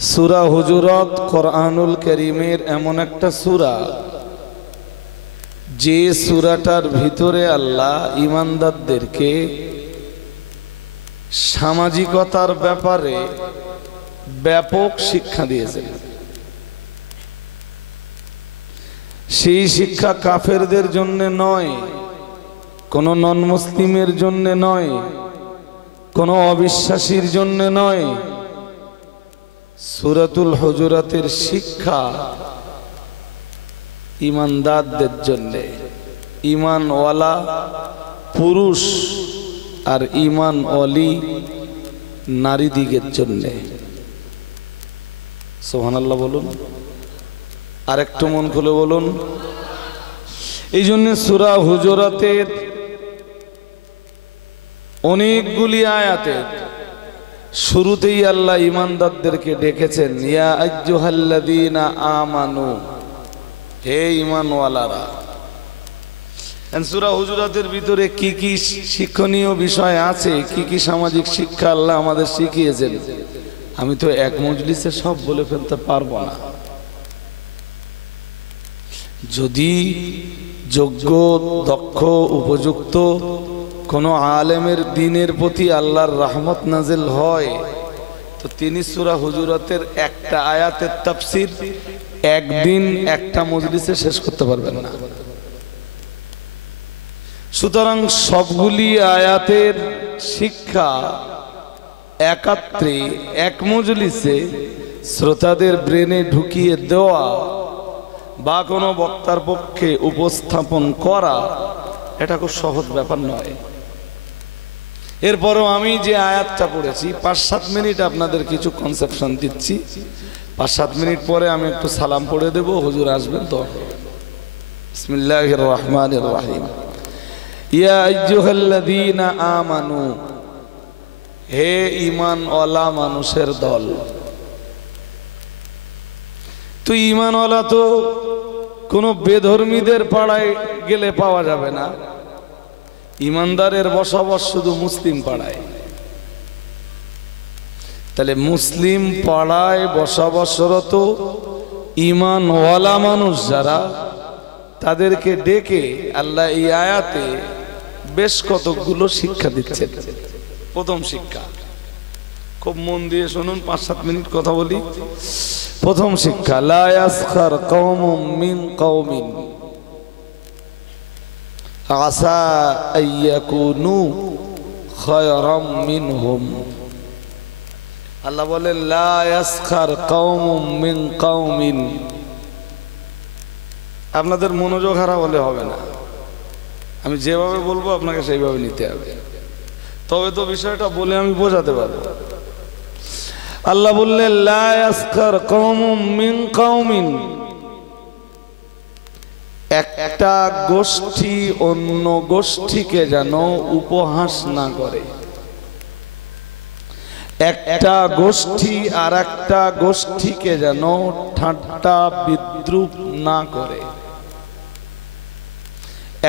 সূরা হুজুরাত কোরআনুল কারীমের এমন একটা সূরা যে সূরাটার ভিতরে আল্লাহ ঈমানদারদেরকে সামাজিকতার ব্যাপারে ব্যাপক শিক্ষা দিয়েছেন। সেই শিক্ষা কাফেরদের জন্য নয়, কোন নন মুসলিমের জন্য নয়, কোন অবিশ্বাসীর জন্য নয়। সূরাতুল হুজুরাতের শিক্ষা ঈমানদারদের জন্য, ঈমানওয়ালা পুরুষ আর ঈমানওয়ালী নারীদিগের জন্য। সুবহানাল্লাহ বলুন, আর একটু মন খুলে বলুন। এই জন্য সূরা হুজুরাতের অনেকগুলি আয়াতের শুরুতেই আল্লাহ ঈমানদারদেরকে ডেকেছেন, ইয়া আইয়ুহাল্লাযীনা আমানু, হে ঈমানওয়ালারা। সূরা হুজুরাতের ভিতরে কি কি শিক্ষণীয় বিষয় আছে, কি কি সামাজিক শিক্ষা আল্লাহ আমাদের শিখিয়েছেন, আমি তো এক মজলিসে সব বলে ফেলতে পারবো না। যদি যোগ্য, দক্ষ, উপযুক্ত কোন আলেমের দ্বীনের প্রতি আল্লাহর রহমত নাজিল হয় তো তিনি সূরা হুজুরাতের একটা আয়াতের তাফসীর একদিন একটা মজলিসে শেষ করতে পারবেন না। সুতরাং সবগুলি আয়াতের শিক্ষা একাত্রে এক মজলিসে শ্রোতাদের ব্রেনে ঢুকিয়ে দেওয়া বা কোনো বক্তার পক্ষে উপস্থাপন করা এটা খুব সহজ ব্যাপার নয়। এরপরও আমি যে আয়াতটা পড়েছি ৫-৭ মিনিট আপনাদের কিছু কনসেপশন দিচ্ছি, ৫-৭ মিনিট পরে আমি একটু সালাম পড়ে দেব, হুজুর আসবেন তো। বিসমিল্লাহির রহমানির রহিম। ইয়া আইয়ুহাল্লাযীনা আমানু, হে ঈমানওয়ালা মানুষের দল। তো ঈমানওয়ালা তো কোনো বেধর্মীদের পাড়ায় গেলে পাওয়া যাবে না, ঈমানদারের বসবাস শুধু মুসলিম পাড়ায়। তাহলে মুসলিম পাড়ায় বসবাসরত ঈমানওয়ালা মানুষ যারা, তাদেরকে ডেকে আল্লাহ এই আয়াতে বেশ কতগুলো শিক্ষা দিচ্ছেন। প্রথম শিক্ষা, খুব মন দিয়ে শুনুন, ৫-৭ মিনিট কথা বলি। প্রথম শিক্ষা, লা ইয়াসখার কওমুম মিন কওমিন আসা আইয়াকুনু খায়রাম মিনহুম। আল্লাহ বলেন লা ইয়াসখার কওমুম মিন কওমিন। আপনাদের মনোযোগ হারা হলে হবে না, আমি যেভাবে বলবো আপনাকে সেইভাবে নিতে হবে, তবে তো বিষয়টা বলে আমি বোঝাতে পারবো। আল্লাহ বললেন লা ইয়াসখার কওমুম মিন কওমিন, একটা গোষ্ঠী অন্য গোষ্ঠীকে যেন উপহাস না করে, একটা গোষ্ঠী আর একটা গোষ্ঠীকে যেন ঠাট্টা বিদ্রুপ না করে,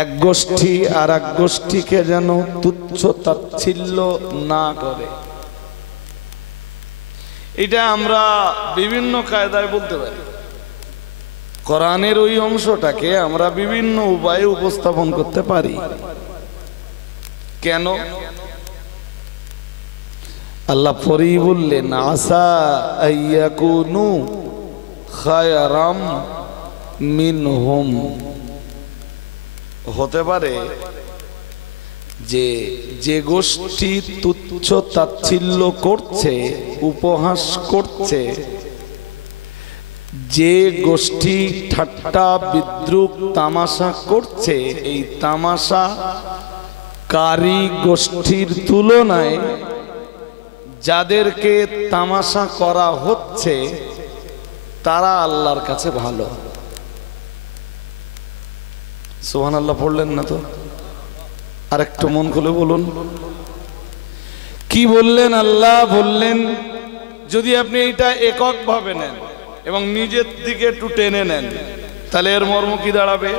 এক গোষ্ঠী আর এক গোষ্ঠীকে যেন তুচ্ছ তাচ্ছিল্য না করে। এটা আমরা বিভিন্ন কায়দায় বলতে পারি। কোরআনের ওই অংশটাকে আমরা বিভিন্ন উপায়ে উপস্থাপন করতে পারি। কেন? আল্লাহ পরেই বললেন আসা আইয়াকুনু খায়রাম মিনহুম, হতে পারে যে যে গোষ্ঠী তুচ্ছ তাচ্ছিল্য করছে, উপহাস করছে, যে গোষ্ঠী ঠাট্টা বিদ্রুপ তামাশা করছে, এই তামাশা কারী গোষ্ঠীর তুলনায় যাদেরকে তামাশা করা হচ্ছে তারা আল্লাহর কাছে ভালো। সুবহানাল্লাহ পড়লেন না তো? আর একটু মন খুলে বলুন কি বললেন। আল্লাহ বললেন যদি আপনি এটা একক ভাবে নেন এবং নিজের দিকে একটু টেনে নেন তাহলে এর মর্ম কি দাঁড়াবে?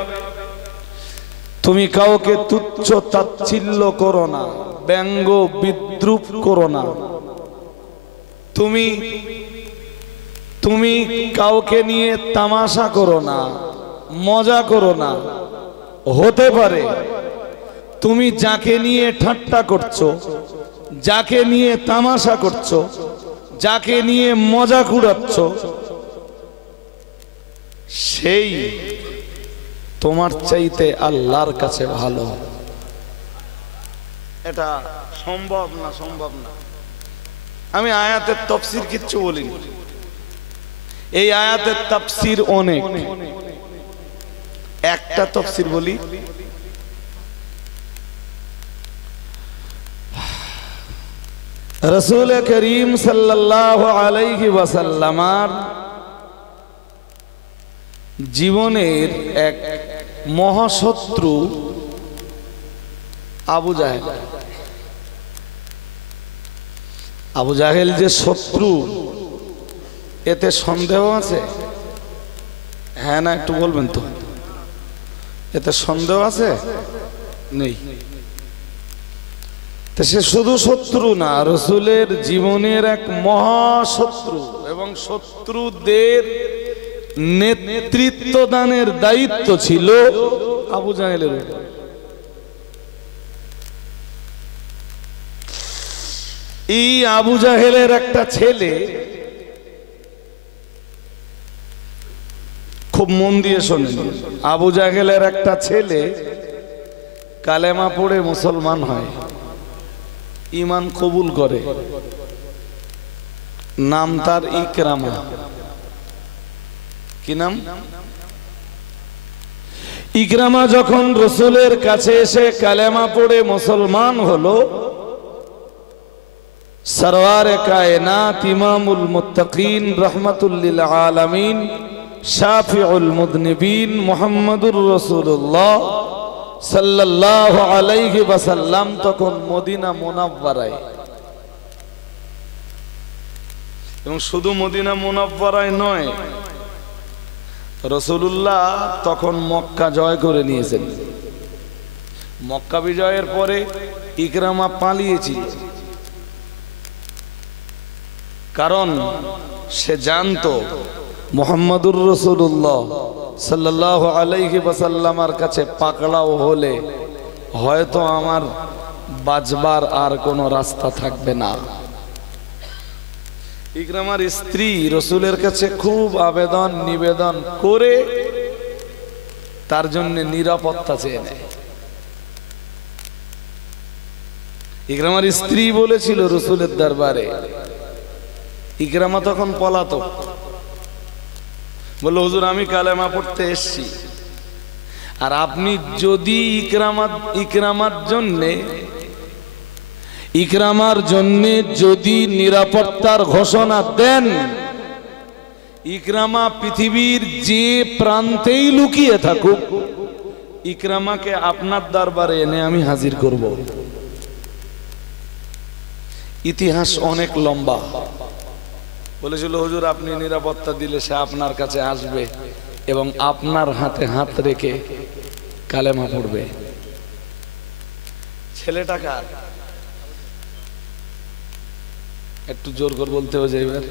তুমি কাউকে তুচ্ছ তাচ্ছিল্য করো না, ব্যঙ্গ বিদ্রুপ করো না। তুমি তুমি কাউকে নিয়ে তামাশা করো না, মজা করো না। হতে পারে তুমি যাকে নিয়ে ঠাট্টা করছো, যাকে নিয়ে তামাশা করছো, যাকে নিয়ে মজা কুড়াচ্ছ, সেই তোমার চাইতে আল্লাহর কাছে ভালো। এটা সম্ভব না, সম্ভব না। আমি আয়াতের তাফসীর কিচ্ছু বলিনি, এই আয়াতের তাফসীর অনেক। একটা তাফসীর বলি, রাসূল করিম সাল্লাল্লাহু আলাইহি ওয়াসাল্লামের জীবনের এক মহাশত্রু আবু জাহেল। আবু জাহেল যে শত্রু, এতে সন্দেহ আছে? হ্যাঁ না একটু বলবেন তো, এতে সন্দেহ আছে? নেই। সে শুধু শত্রু না, রাসূলের জীবনের এক মহাশত্রু, এবং শত্রুদের নেতৃত্ব দানের দায়িত্ব ছিল আবু জাহেলের উপর। এই আবু জাহেলের একটা ছেলে, খুব মন দিয়ে শোনেন, আবু জাহেলের একটা ছেলে কালেমা পড়ে মুসলমান হয়, ঈমান কবুল করে। নাম তার ইকরামা। কি নাম? ইকরামা যখন রাসূলের কাছে এসে কালেমা পড়ে মুসলমান হলো, সরওয়ারে কায়নাত ইমামুল মুত্তাকিন রাহমাতুল লিল আলামিন শাফিউল মুযনিবিন মুহাম্মদুর রাসূলুল্লাহ সাল্লাল্লাহু আলাইহি ওয়াসাল্লাম তখন মদিনা মুনাওয়ারায়, এবং শুধু মদিনা মুনাওয়ারায় নয়, রাসূলুল্লাহ তখন মক্কা জয় করে নিয়েছেন। মক্কা বিজয়ের পরে ইকরামা পালিয়েছিল, কারণ সে জানতো মুহাম্মদুর রাসূলুল্লাহ সাল্লাল্লাহু আলাইহি ওয়াসাল্লামের কাছে পাকড়াও হলে হয়তো আমার বাঁচবার আর কোনো রাস্তা থাকবে না। ইকরামার স্ত্রী রাসূলের কাছে খুব আবেদন নিবেদন করে তার জন্য নিরাপত্তা চেয়ে নেয়। ইকরামার স্ত্রী বলেছিল রাসূলের দরবারে, ইকরামা তখন পলাতক, বলল হুজুর আমি কালেমা পড়তে এসেছি, আর আপনি যদি ইকরামার জন্য যদি নিরাপত্তার ঘোষণা দেন, ইকরামা পৃথিবীর যে প্রান্তেই লুকিয়ে থাকুক, ইকরামাকে আপনার দরবারে এনে আমি হাজির করব। ইতিহাস অনেক লম্বা। বলেছিল হুজুর আপনি নিরাপত্তা দিলে সে আপনার কাছে আসবে এবং আপনার হাতে হাত রেখে কালেমা পড়বে। ছেলেটা কার? একটু জোর করে বলতে হবে যে এবার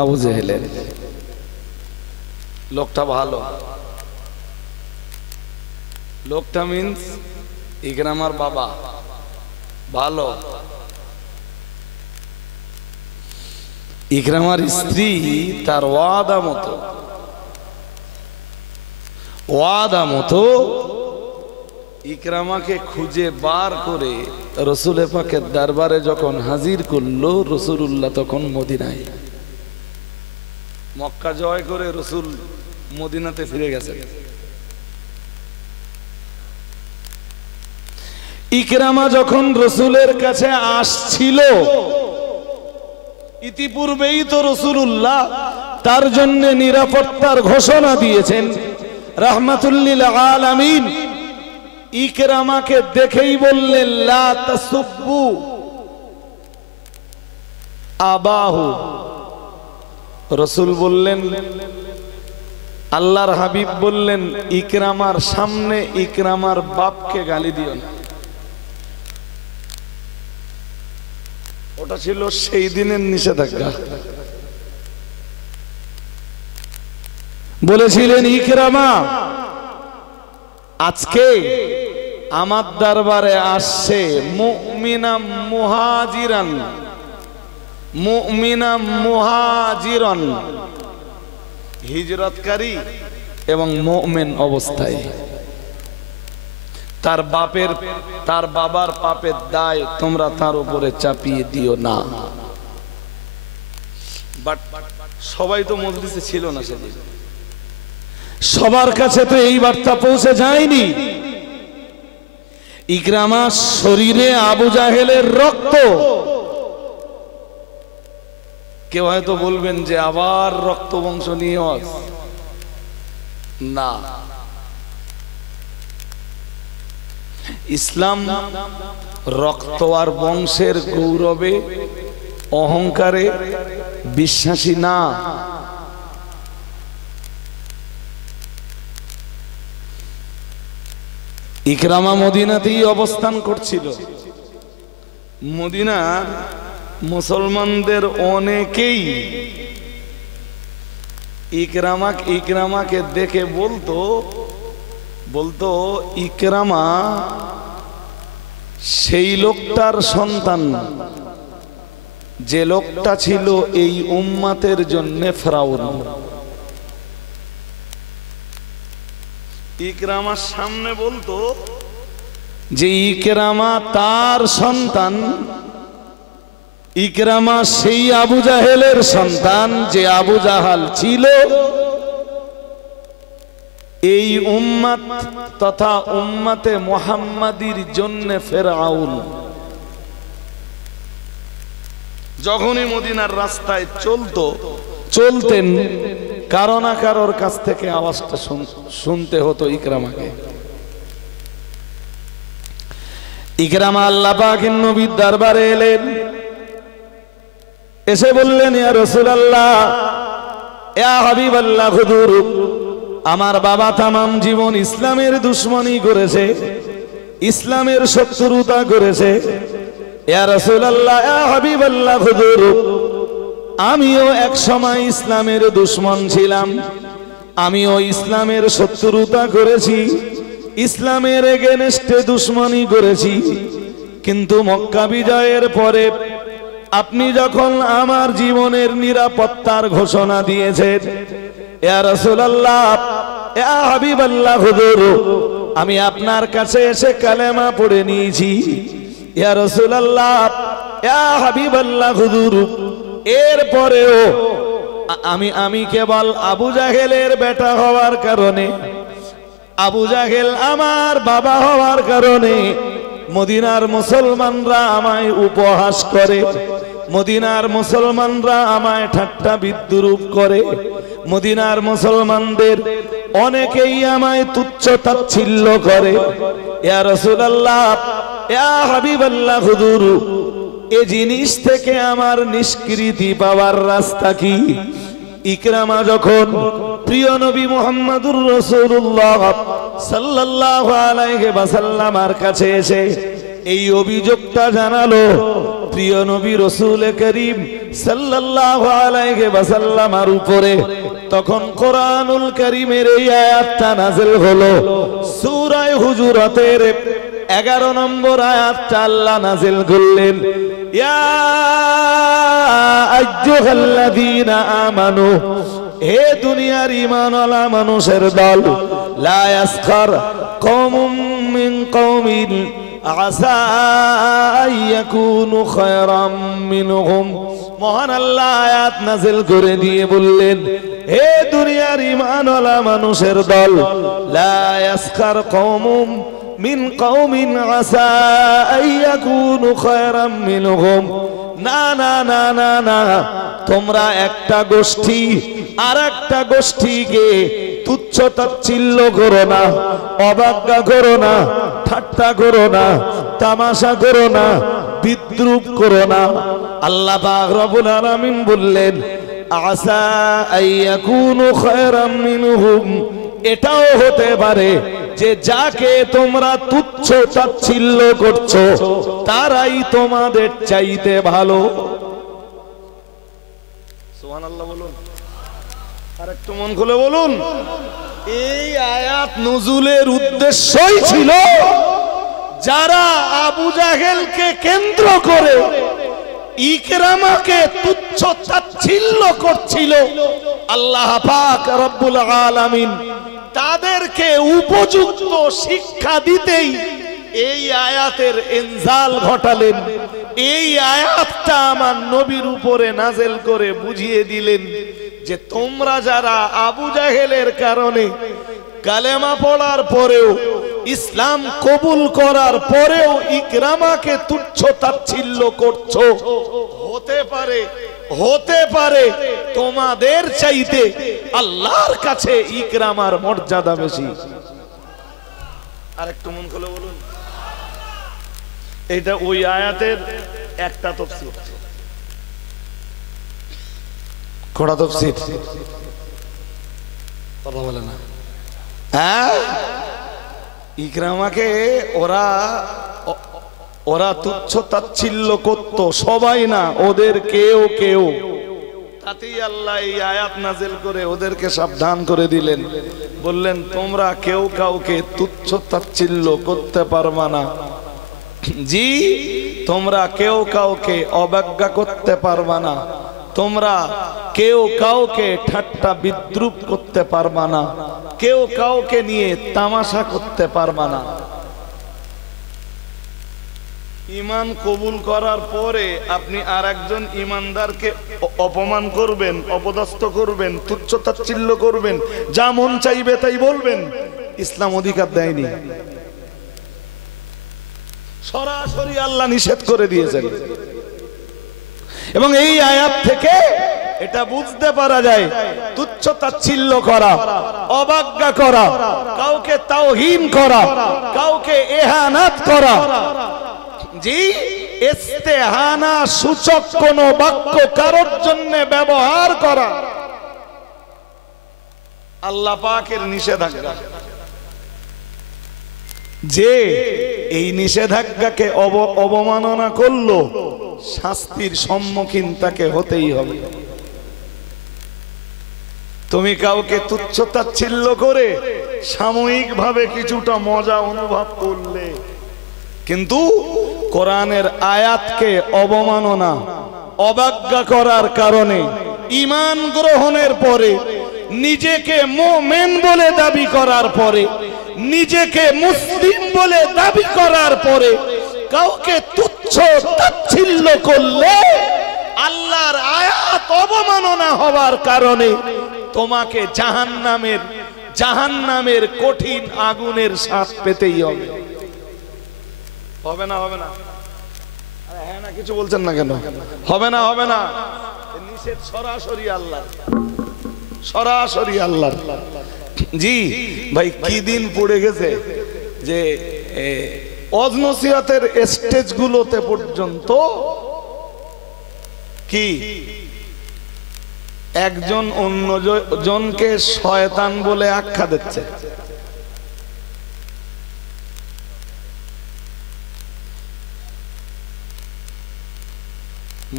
আবু জাহেলের। লোকটা ভালো, লোকটা মিন্স ইকরামার বাবা ভালো। ইকরামার স্ত্রী তার ওয়াদা মতো ইকরামাকে খুঁজে বার করে রাসূল পাকের দরবারে যখন হাজির করলো, রাসূলুল্লাহ তখন মদিনায়। মক্কা জয় করে রাসূল মদিনাতে ফিরে গেছে। ইকরামা যখন রাসূলের কাছে আসছিল, ইতিপূর্বেই তো রাসূলুল্লাহ তার জন্য নিরাপত্তার ঘোষণা দিয়েছেন। রাহমাতুল লিল আলামিন ইকরামাকে দেখেই বললেন লা তাসুব্বু আবাহু। রাসূল বললেন, আল্লাহর হাবিব বললেন, ইকরামার সামনে ইকরামার বাপকে গালি দিও না। ওটা ছিল সেই দিনের নিষেধাজ্ঞা। বলেছিলেন ইকরামা আজকে আমার দরবারে আসছে মুমিনাম মুহাজিরান, মুমিনাম মুহাজিরান, হিজরতকারী এবং মুমিন অবস্থায়। তার বাবার পাপের দায় তোমরা তার উপরে চাপিয়ে দিও না। বাট সবাই তো মজলিসে ছিল না সেদিন, সবার কাছে তো এই বার্তা পৌঁছে যায়নি। ইকরামা শরীরে আবু জাহেলের রক্ত। কেউ হয়তো বলবেন যে আবার রক্ত বংশ নিয়ে না, ইসলাম রক্ত আর বংশের গৌরবে অহংকারে বিশ্বাসী না। ইকরামা মদিনাতেই অবস্থান করছিল। মদিনা মুসলমানদের অনেকেই ইকরামাকে দেখে বলতো ইকরামা সেই লোকটার সন্তান যে লোকটা ছিল এই উম্মতের জন্য ফিরাউন। ইকরামার সামনে বলতো যে ইকরামা তার সন্তান, ইকরামা সেই আবু জাহেলের সন্তান যে আবু জাহাল ছিল এই উম্মত তথা উম্মতে মুহাম্মাদির জন্য ফিরআউন। যখনই মদিনার রাস্তায় চলতেন কারো না কারোর কাছ থেকে আওয়াজটা শুনতে হতো ইকরামাকে। ইকরামা আল্লাহ পাকের নবীর দরবারে এলেন, এসে বললেন ইয়া রাসূলুল্লাহ, ইয়া হাবিবাল্লাহ, হুজুর আমার বাবা তামাম জীবন ইসলামের দুশমনী করেছে, ইসলামের শত্রুতা করেছে। ইয়া রাসূলুল্লাহ, ইয়া হাবিবাল্লাহ, হুজুর আমিও এক সময় ইসলামের দুশমন ছিলাম, আমিও ইসলামের শত্রুতা করেছি, ইসলামের এগেনস্টে দুশমনী করেছি। কিন্তু মক্কা বিজয়ের পরে আপনি যখন আমার জীবনের নিরাপত্তার ঘোষণা দিয়েছেন, ইয়া রাসূলুল্লাহ, ইয়া হাবিবাল্লাহ, হুজুর আমি আপনার কাছে এসে কালেমা পড়ে নিয়েছি। ইয়া রাসূলুল্লাহ, ইয়া হাবিবাল্লাহ, হুজুর এরপরেও আমি কেবল আবু জাহেলের বেটা হওয়ার কারণে, আবু জাহেল আমার বাবা হওয়ার কারণে মদিনার মুসলমানরা আমায় উপহাস করে, মদিনার মুসলমানরা আমায় ঠাট্টা বিদ্রূপ করে, মদিনার মুসলমানদের অনেকেই আমায় তুচ্ছ তাচ্ছিল্য করে। ইয়া রাসূলুল্লাহ, ইয়া হাবিবাল্লাহ, হুজুর এই জিনিস থেকে আমার নিষ্কৃতি পাওয়ার রাস্তা কি? ইকরামা যখন প্রিয় নবী মুহাম্মদুর রাসূলুল্লাহ সাল্লাল্লাহু আলাইহি ওয়াসাল্লামের কাছে এসে এই অভিযোগটা জানালো, প্রিয় নবী রাসূল করিম সাল্লাল্লাহু আলাইহি ওয়াসাল্লামের উপরে তখন কোরআনুল কারীমের এই আয়াতটা নাযিল হলো। সূরা হুজুরাতের 11 নম্বর আয়াতটা আল্লাহ নাযিল করলেন, ইয়া আইয়ুহাল্লাযীনা আমানু, হে দুনিয়ার ঈমানওয়ালা মানুষের দল, লা ইয়াসখার কওমুম মিন কওমিন আসা আইয়াকুনু খায়রাম মিনহুম। মহান আল্লাহ আয়াত নাযিল করে দিয়ে বললেন, হে দুনিয়ার ঈমানওয়ালা মানুষের দল, লা ইয়াসখার কওমুম মিন কওমিন আসা আইয়াকুনু খায়রাম মিনহুম। না না না না না, তোমরা একটা গোষ্ঠী আর একটা গোষ্ঠীকে তুচ্ছ তাচ্ছিল্য করো না, অবজ্ঞা করো না, ঠাট্টা করো না, তামাশা করো না, বিদ্রূপ করো না। আল্লাহ পাক রব্বুল আলামিন বললেন, আসা আইয়াকুনু খায়রাম মিনহুম, এটাও হতে পারে যে যাকে তোমরা তুচ্ছ তাচ্ছিল্য করছো তারাই তোমাদের চাইতে ভালো। সুবহানাল্লাহ বলুন। আর একটু মন খুলে বলুন, এই আয়াত নজুলের উদ্দেশ্যই ছিল যারা আবু জাহেলকে কেন্দ্র করে ইকরামাকে তুচ্ছ তাচ্ছিল্য করছিল, আল্লাহ পাক রব্বুল আলামিন তাদেরকে উপযুক্ত শিক্ষা দিতেই এই আয়াতের ইনজাল ঘটালেন। এই আয়াতটা আমার নবীর উপরে নাজেল করে বুঝিয়ে দিলেন যে তোমরা যারা আবু জাহেলের কারণে কালেমা পড়ার পরেও, ইসলাম কবুল করার পরেও ইকরামাকে তুচ্ছ তাচ্ছিল্য করছো, হতে পারে তোমাদের চাইতে আল্লাহর কাছে ইকরামার মর্যাদা বেশি। আরেকটু মন খুলে বলুন, এটা ওই আয়াতের একটা তাফসীর, কোড়া তাফসীর কথা বলে না। হ্যাঁ, ইকরামাকে ওরা তুচ্ছ তাচ্ছিল্য করত, সবাই না, ওদের কেউ কেউ। তাতেই আল্লাহ এই আয়াত নাযিল করে ওদেরকে সাবধান করে দিলেন, বললেন তোমরা কেউ কাউকে তুচ্ছ তাচ্ছিল্য করতে পারবা না। জি, তোমরা কেউ কাউকে অবজ্ঞা করতে পারবা না, তোমরা কেউ কাউকে ঠাট্টা বিদ্রুপ করতে পারবা না, কেউ কাউকে নিয়ে তামাশা করতে পারবা না। ঈমান কবুল করার পরে আপনি আর একজন ঈমানদারকে অপমান করবেন, অপদস্থ করবেন, তুচ্ছ তাচ্ছিল্য করবেন, যা মন চাইবে তাই বলবেন, ইসলাম অধিকার দেয়নি। সরাসরি আল্লাহ নিষেধ করে দিয়েছেন। এবং এই আয়াত থেকে এটা বুঝতে পারা যায়, তুচ্ছ তাচ্ছিল্য করা, অবজ্ঞা করা, কাউকে তাওহীন করা, কাউকে ইহানাত করা, জি, ইস্তেহানা সূচক কোন বাক্য কারোর জন্য ব্যবহার করা আল্লাহ পাকের নিষেধাজ্ঞা। যে এই নিষেধাজ্ঞাকে অবমাননা করলো, শাস্তির সম্মুখীন তাকে হতেই হবে। তুমি কাউকে তুচ্ছ তাচ্ছিল্য করে সাময়িকভাবে কিছুটা মজা অনুভব করলে, কিন্তু কোরআনের আয়াতকে অবমাননা, অবজ্ঞা করার কারণে ঈমান গ্রহণের পরে, নিজেকে মুমিন বলে দাবি করার পরে, নিজেকে মুসলিম বলে দাবি করার পরে কাউকে তুচ্ছ তাচ্ছিল্য করলে আল্লাহর আয়াত অবমাননা হওয়ার কারণে তোমাকে জাহান্নামের কঠিন আগুনের শ্বাস পেতেই হবে। হবে না? হবে না? আরে হ্যাঁ না কিছু বলছেন না কেন? হবে না? হবে না? নিষেধ সরাসরি আল্লাহ, সরাসরি আল্লাহ। জি ভাই, কি দিন পড়ে গেছে যে ওয়াজ নসিহতের স্টেজগুলোতে পর্যন্ত কি একজন অন্যজনকে শয়তান বলে আখ্যা দিচ্ছে।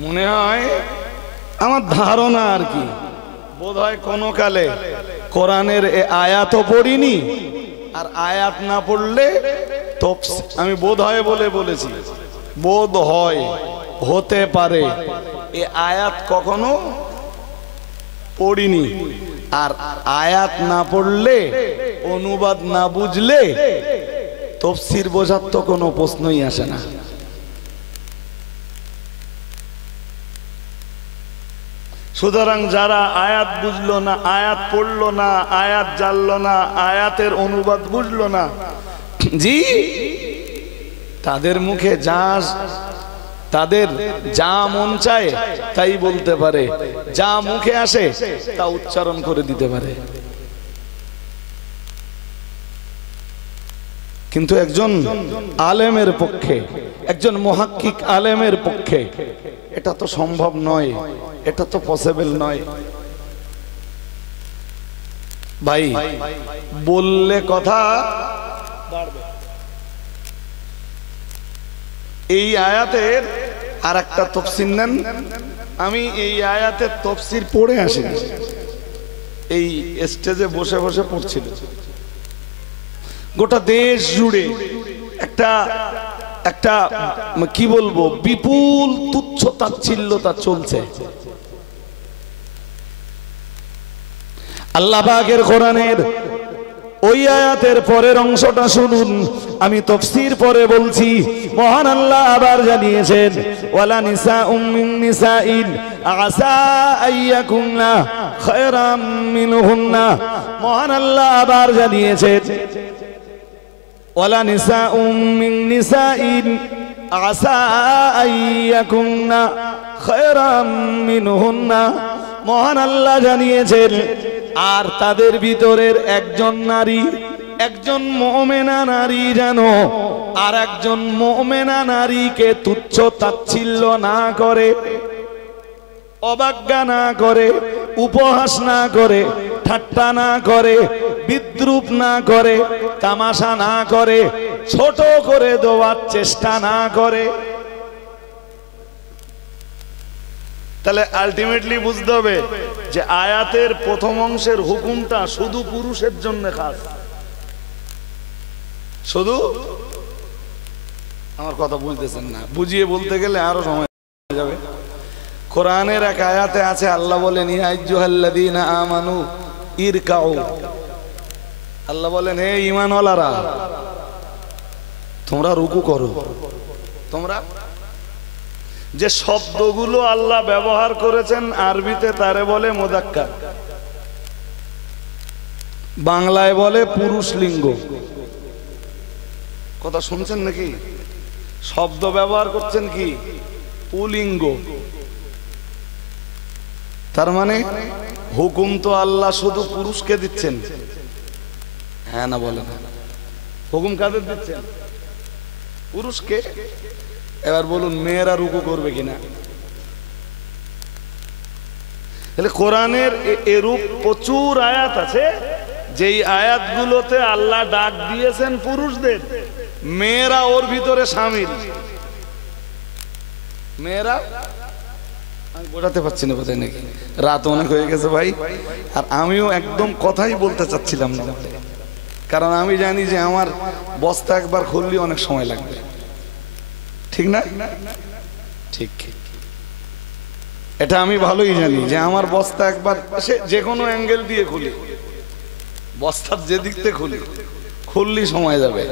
মনে হয়, আমার ধারণা আর কি, বোধহয় কোনো কালে কোরআনের আয়াতও পড়িনি, আর আয়াত না পড়লে আমি বোধহয় বলে বলেছি, বোধ হয়, হতে পারে, এ আয়াত কখনো পড়িনি। আর আয়াত না পড়লে, অনুবাদ না বুঝলে তাফসীর বোঝার তো কোনো প্রশ্নই আসে না। সুতরাং যারা আয়াত বুঝলো না, আয়াত পড়লো না, আয়াত জানলো না, আয়াতের অনুবাদ বুঝলো না, জি, তাদের মুখে তাদের যা মন চায় তাই বলতে পারে, যা মুখে আসে তা উচ্চারণ করে দিতে পারে। কিন্তু একজন আলেমের পক্ষে, একজন মুহাক্কিক আলেমের পক্ষে এটা তো সম্ভব নয়, এটা তো পসিবল নয়। ভাই বললে কথা বাড়বে। এই আয়াতের আর একটা তাফসীর নেন, আমি এই আয়াতের তাফসীর পড়ে আসি, এই স্টেজে বসে বসে পড়ছিল। গোটা দেশ জুড়ে একটা একটা কি বলবো বিপুল তুচ্ছ তাচ্ছিল্যতা চলছে। আল্লাহ পাকের কোরআনের ওই আয়াতের পরের অংশটা শুনুন, আমি তাফসীর পরে বলছি। মহান আল্লাহ আবার জানিয়েছেন ওয়ালা নিসাউম মিন নিসাইন আসা আইয়াকুন্না খায়রাম মিনহুন্না। মহান আল্লাহ আবার জানিয়েছেন ওয়ালা নিসাউম মিন নিসাইন আসা আইয়াকুন্না খায়রাম মিনহুন্না। মহান আল্লাহ জানিয়েছেন আর তাদের ভিতরের একজন নারী, একজন মুমিনা নারী যেন আর একজন মুমিনা নারীকে তুচ্ছ তাচ্ছিল্য না করে, অবজ্ঞা না করে, উপহাস না করে, ঠাট্টা না করে, বিদ্রূপ না করে, তামাশা না করে, ছোট করে দেওয়ার চেষ্টা না করে। তাহলে আলটিমেটলি বুঝতে হবে যে আয়াতের প্রথম অংশের হুকুমটা শুধু পুরুষের জন্য খাস। শুধু, আমার কথা বুঝতেছেন না, বুঝিয়ে বলতে গেলে আরো সময় যাবে। কোরআনের এক আয়াতে আছে আল্লাহ বলেন ইয়া আইয়ুহাল্লাযীনা আমানু ইরকাউ। আল্লাহ বলেন হে ঈমানওয়ালারা তোমরা রুকু করো। তোমরা যে শব্দগুলো আল্লাহ ব্যবহার করেছেন আরবিতে তারে বলে মুযাক্কার, বাংলায় বলে পুরুষ লিঙ্গ। কথা শুনছেন নাকি? শব্দ ব্যবহার করছেন কি পুলিঙ্গ। তার মানে হুকুম তো আল্লাহ শুধু পুরুষকে দিচ্ছেন, হ্যাঁ না বলেন? হুকুম কাদের দিচ্ছেন? পুরুষকে। এবার বলুন মেয়েরা রুকু করবে কিনা? তাহলে কোরআনের এরূপ প্রচুর আয়াত আছে যেই আয়াতগুলোতে আল্লাহ ডাক দিয়েছেন পুরুষদের, মেয়েরা ওর ভিতরে শামিল। মেয়েরা, আমি বোঝাতে পারছি না বোধহয় নাকি, রাত অনেক হয়ে গেছে ভাই। আর আমিও একদম কথাই বলতে চাচ্ছিলাম না, কারণ আমি জানি যে আমার বস্তা একবার খুললে অনেক সময় লাগবে, ঠিক না? ঠিক, এটা আমি ভালোই জানি যে আমার বস্তা একবার যে কোনো অ্যাঙ্গেল দিয়ে খুলি, বস্তার যে দিক থেকে খুললি সময় যাবে।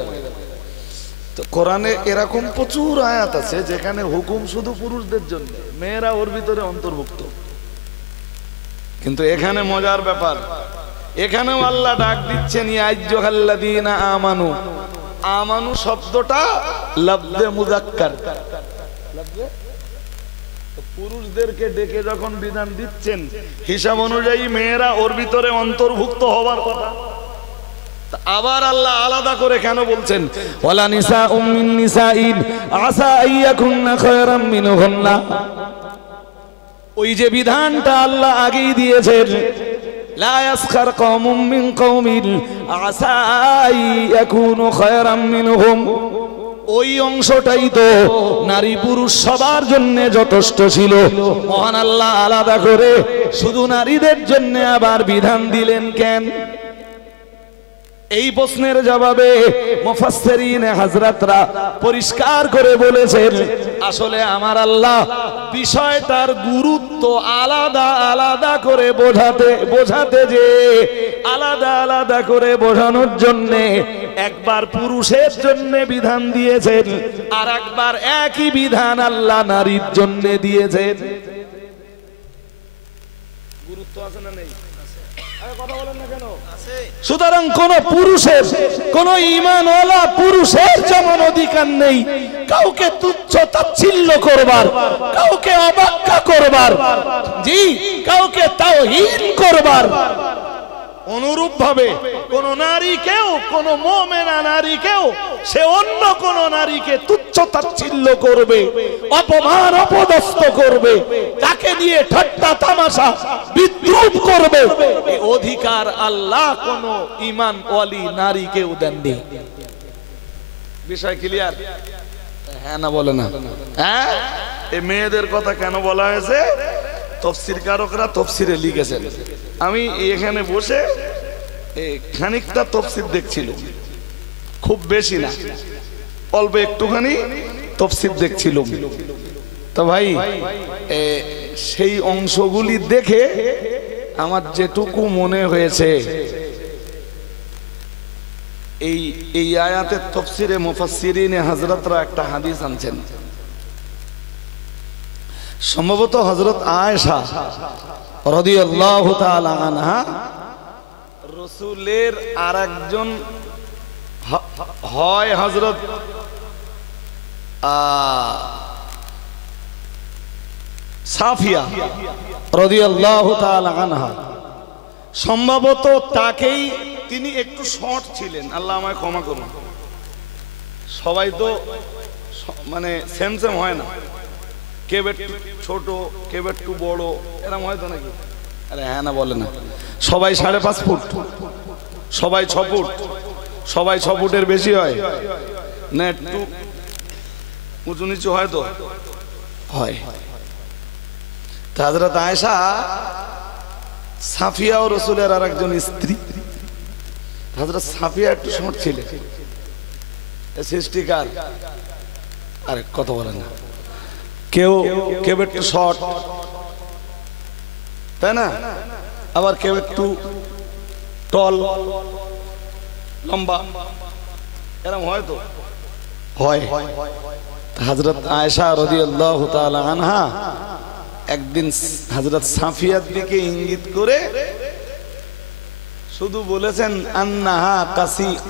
তো কোরআনে এরকম প্রচুর আয়াত আছে যেখানে হুকুম শুধু পুরুষদের জন্য, মেয়েরা ওর ভিতরে অন্তর্ভুক্ত। কিন্তু এখানে মজার ব্যাপার, এখানেও আল্লাহ ডাক দিচ্ছেন ইয়া আইয়ুহাল্লাযীনা আমানু। আমানু শব্দটা লফজে মুযাক্কার, পুরুষদেরকে ডেকে যখন বিধান দিচ্ছেন হিসাব অনুযায়ী মেয়েরা ওর ভিতরে অন্তর্ভুক্ত হবার কথা। আবার আল্লাহ আলাদা করে কেন বলছেন ওয়ালা নিসাউম মিন নিসাইন আসা আইয়াকুন্না খায়রাম মিনহুন্না? ওই যে বিধানটা আল্লাহ আগেই দিয়েছেন লা ইয়াসখার কওমুম মিন কওমিন আসা আইয়াকুনু খায়রাম মিনহুম, ওই অংশটাই তো নারী পুরুষ সবার জন্য যথেষ্ট ছিল। মহান আল্লাহ আলাদা করে শুধু নারীদের জন্য আবার বিধান দিলেন কেন? এই প্রশ্নের জবাবে মুফাসসিরিন হযরতরা পরিষ্কার করে বলেছেন আসলে আমার আল্লাহ বিষয়টার গুরুত্ব আলাদা আলাদা করে বোঝাতে যে আলাদা আলাদা করে বোঝানোর জন্য একবার পুরুষের জন্য বিধান দিয়েছেন আর একবার একই বিধান আল্লাহ নারীর জন্য দিয়েছেন। গুরুত্ব আছে না নেই? কথা বলেন না কেন? সুতরাং কোন পুরুষের, কোন ঈমানওয়ালা পুরুষের যেমন অধিকার নেই কাউকে তুচ্ছ তাচ্ছিল্য করবার, কাউকে অবজ্ঞা করবার, জি কাউকে তাওহীন করবার, অনুরূপ ভাবে কোন নারীকেও, কোন মুমিনা নারীকেও সে অন্য কোন নারীকে তুচ্ছ তাচ্ছিল্য করবে, অপমান অপদস্থ করবে, তাকে নিয়ে ঠাট্টা তামাশা বিদ্রূপ করবে, এই অধিকার আল্লাহ কোন ঈমান ওয়ালি নারীকেও দেননি। বিষয় ক্লিয়ার? হ্যাঁ না বলে না? হ্যাঁ, এই মেয়েদের কথা কেন বলা হয়েছে? তফসিরকারকরা তফসিরে লিখেছেন। আমি এখানে বসে খানিকটা তফসির দেখছিল, খুব বেশি না, অল্প একটুখানি তফসির দেখছিল। তো ভাই সেই অংশগুলি দেখে আমার যেটুকু মনে হয়েছে, এই আয়াতের তফসিরে মুফাসসিরিনে হযরতরা একটা হাদিস আনছেন। সম্ভবত হযরত আয়েশা রাদিয়াল্লাহু তাআলা আনহা রাসূলের আরেকজন হয় হযরত সাফিয়া রাদিয়াল্লাহু তাআলা আনহা, সম্ভবত তাকেই, তিনি একটু শর্ট ছিলেন, আল্লাহ আমায় ক্ষমা করুন। সবাই তো মানে সেম সেম হয় না, কেউ একটু ছোট কেউ একটু বড়, এরকম হয়তো নাকি? আরে হ্যাঁ না বলে না, সবাই 5.5 ফুট, সবাই 6 ফুট, সবাই 6 ফুটের বেশি হয় না, একটু উঁচু নিচু হয়তো হয়। হযরত আয়েশা সাফিয়া ও রাসূলের আরেকজন স্ত্রী। হযরত সাফিয়া একটু শর্ট ছিলেন, সৃষ্টিকার, আরে কত বলেন না, কেউ কেউ একটু শর্ট, তাই না? আবার কেউ একটু টল, লম্বা, এরকম হয়তো হয়। হযরত আয়েশা রাদিয়াল্লাহু তাআলা আনহা একদিন হযরত সাফিয়ার দিকে ইঙ্গিত করে শুধু বলেছেন আন্নাহা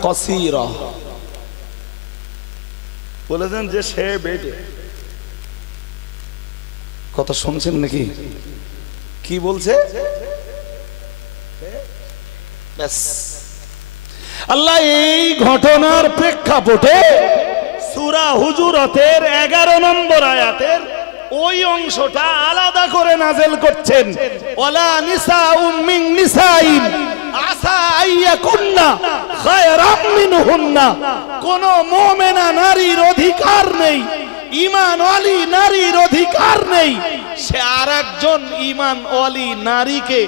কাসীরা, বলেছেন যে সে বেটে। কথা শুনছেন নাকি? কি বলছে? ব্যাস, আল্লাহ এই ঘটনার প্রেক্ষাপটে সূরা হুজুরাতের 11 নম্বর আয়াতের ওই অংশটা আলাদা করে নাযিল করছেন। ওয়ালা নিসাউম মিন নিসাইন আসা আইয়াকুন্না খায়রাম মিনহুন্না। কোন মুমিনা নারীর অধিকার নেই, ঈমানওয়ালী নারীর অধিকার নেই সে আরেকজন ঈমানওয়ালী নারীকে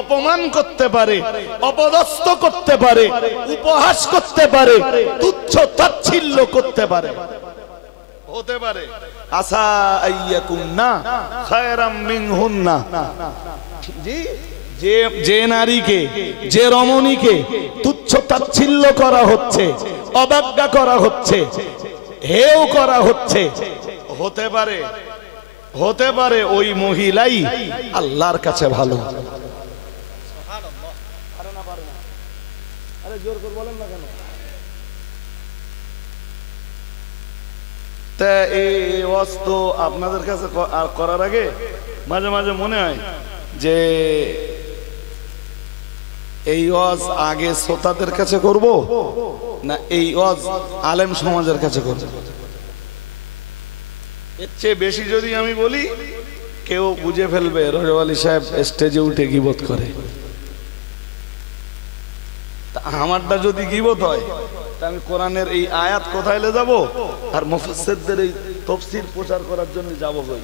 অপমান করতে পারে, অপদস্থ করতে পারে, উপহাস করতে পারে, তুচ্ছ তাচ্ছিল্য করতে পারে, হতে পারে। আসা আইয়াকুন্না খায়রাম মিনহুন্না, জি, যে নারীকে, যে রমণীকে তুচ্ছ তাচ্ছিল্য করা হচ্ছে, অবজ্ঞা করা হচ্ছে, হেও করা হচ্ছে, হতে পারে ওই মহিলাই আল্লাহর কাছে ভালো। তা এই ওয়াজ আপনাদের কাছে করার আগে মাঝে মাঝে মনে হয় যে এই ওয়াজ আগে শ্রোতাদের কাছে করব না এই ওয়াজ আলেম সমাজের কাছে করব। এর চেয়ে বেশি যদি আমি বলি কেউ বুঝে ফেলবে রজব আলী সাহেব স্টেজে উঠে গীবত করে। আমারটা যদি গীবত হয় তা আমি কোরআনের এই আয়াত কোথায় লে যাব আর মুফাসসিরদের এই তাফসীর প্রচার করার জন্য যাব কই?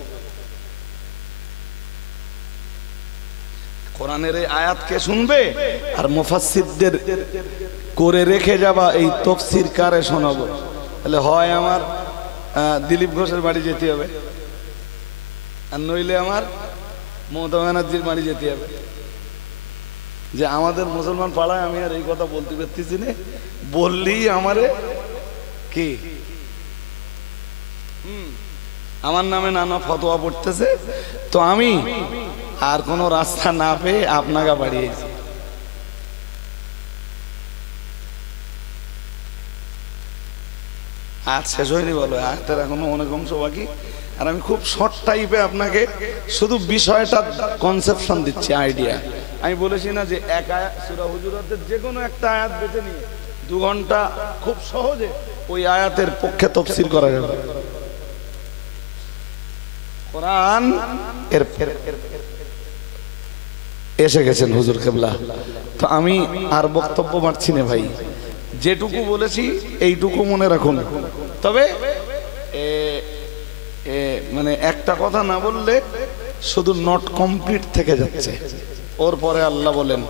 কোরআনের এই আয়াত কে শুনবে আর মুফাসসিরদের করে রেখে যাবা এই তাফসীর কারে শোনাবো? তাহলে হয় আমার দিলীপ ঘোষের বাড়ি যেতে হবে, আর নইলে আমার মমতা ব্যানার্জির বাড়ি যেতে হবে। যে আমাদের মুসলমান পাড়ায় আমি আর এই কথা বলতে পারতেছি না, বললেই আমারে কি আমার নামে নানা ফতোয়া পড়তেছে, তো আমি আর কোনো রাস্তা না পেয়ে আপনাকে বাড়িয়েছি। আজ শেষ হয়নি বলো, আয়াতের এখনো অনেক অংশ বাকি। আর আমি খুব শর্ট টাইপে আপনাকে শুধু বিষয়টা কনসেপশন দিচ্ছি, আইডিয়া। আমি বলেছি না যে এক আয়াত সূরা হুজুরাতের যে কোনো একটা আয়াত বেছে নিয়ে 2 ঘন্টা খুব সহজে ওই আয়াতের পক্ষে তাফসীর করা যাবে। কোরআন এর এসে গেছেন হুজুর কেবলা, তো আমি আর বক্তব্য মারছি না ভাই, যেটুকু বলেছি এইটুকু মনে রাখুন। তবে মানে একটা কথা না বললে শুধু নট কমপ্লিট থেকে যাচ্ছে। ওর পরে আল্লাহ বলেন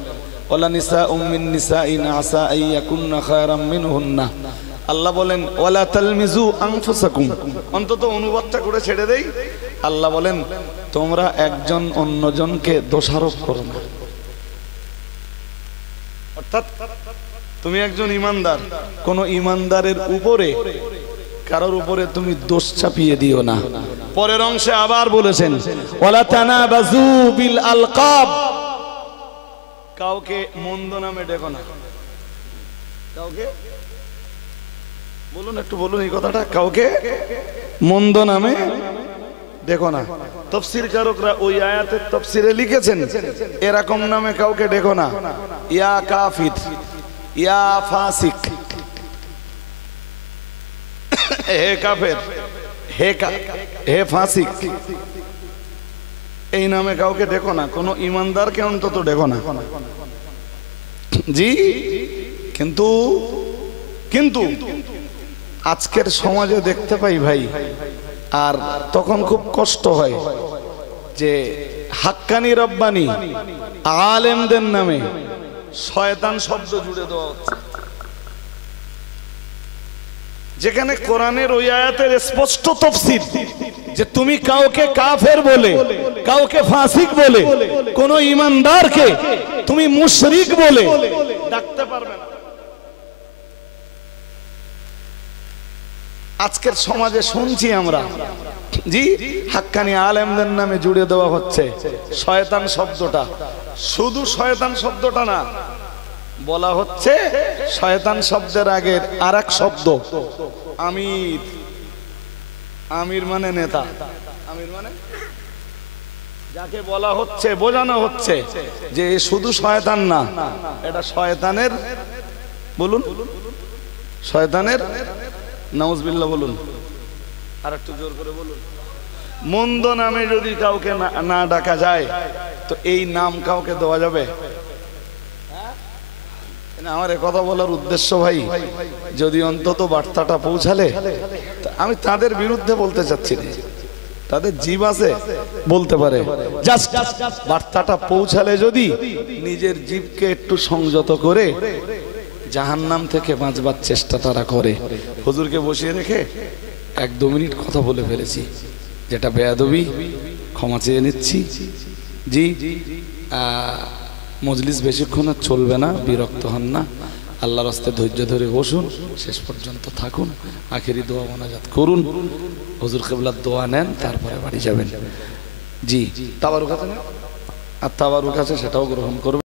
ওয়ালা নিসাউম মিন নিসাইন আসা আইয়াকুন্না খায়রাম মিনহুন্না। আল্লাহ বলেন ওয়ালা তালমিজু আনফুসাকুম, অন্তত অনুবাদটা করে ছেড়ে দেই। আল্লাহ বলেন তোমরা একজন অন্যজনকে দোষারোপ করো না। অর্থাৎ তুমি একজন ঈমানদার, কোন ঈমানদারের উপরে কারোর উপরে তুমি দোষ চাপিয়ে দিও না। পরের অংশে আবার বলেছেন ওয়ালা তানাবাজু বিল আলকাব, কাউকে মন্দ নামে ডেকো না। কাউকে বলুন, একটু বলুন এই কথাটা, কাউকে মন্দ নামে ডেকো না। তাফসীরকারকরা ওই আয়াতের তাফসীরে লিখেছেন এরকম নামে কাউকে ডেকো না, ইয়া কাফির, ইয়া ফাসিক, হে কাফের, হে ফাসিক, এই নামে কাউকে ডেকো না। কোন ঈমানদারকে অন্তত ডেকো না। জি, কিন্তু কিন্তু আজকের সমাজে দেখতে পাই ভাই, আর তখন খুব কষ্ট হয় যে হাক্কানি রব্বানি আলেমদের নামে শয়তান শব্দ জুড়ে দেওয়া হচ্ছে, যেখানে কোরআনের ওই আয়াতের স্পষ্ট তাফসীর যে তুমি কাউকে কাফের বলে, কাউকে ফাসিক বলে, কোন ঈমানদারকে তুমি মুশরিক বলে ডাকতে পারবে না। আজকের সমাজে শুনছি আমরা, জি, হাক্কানি আলেমদের নামে জুড়ে দেওয়া হচ্ছে শয়তান শব্দটা। শুধু শয়তান শব্দটা না, বলা হচ্ছে শয়তান শব্দের আগের আরেক শব্দ আমির। আমির মানে নেতা, আমির মানে যাকে বলা হচ্ছে, বোঝানো হচ্ছে যে শুধু শয়তান না, এটা শয়তানের, বলুন শয়তানের, নাউজুবিল্লাহ বলুন, আর একটু জোর করে বলুন, মন্দ নামে যদি কাউকে না ডাকা যায় তো এই নাম কাউকে দেওয়া যাবে? আমার কথা বলার উদ্দেশ্য ভাই, যদি অন্তত বার্তাটা পৌঁছালে, আমি তাদের বিরুদ্ধে বলতে চাচ্ছি না, তাদের জীব আছে বলতে পারে, জাস্ট বার্তাটা পৌঁছালে যদি নিজের জীবকে একটু সংযত করে জাহান্নাম থেকে বাঁচবার চেষ্টা তারা করে। হুজুরকে বসিয়ে রেখে 1-2 মিনিট কথা বলে ফেলেছি, যেটা বেয়াদবি, ক্ষমা চেয়ে নিচ্ছি। জি, মজলিস বেশিক্ষণ আর চলবে না, বিরক্ত হন না, আল্লাহর রাস্তায় ধৈর্য ধরে বসুন, শেষ পর্যন্ত থাকুন, আখেরি দোয়া মোনাজাত করুন, হুজুর কিবলার দোয়া নেন, তারপরে বাড়ি যাবেন। জি, তাবারুক আছে না? আর তাবারুক আছে, সেটাও গ্রহণ করবেন।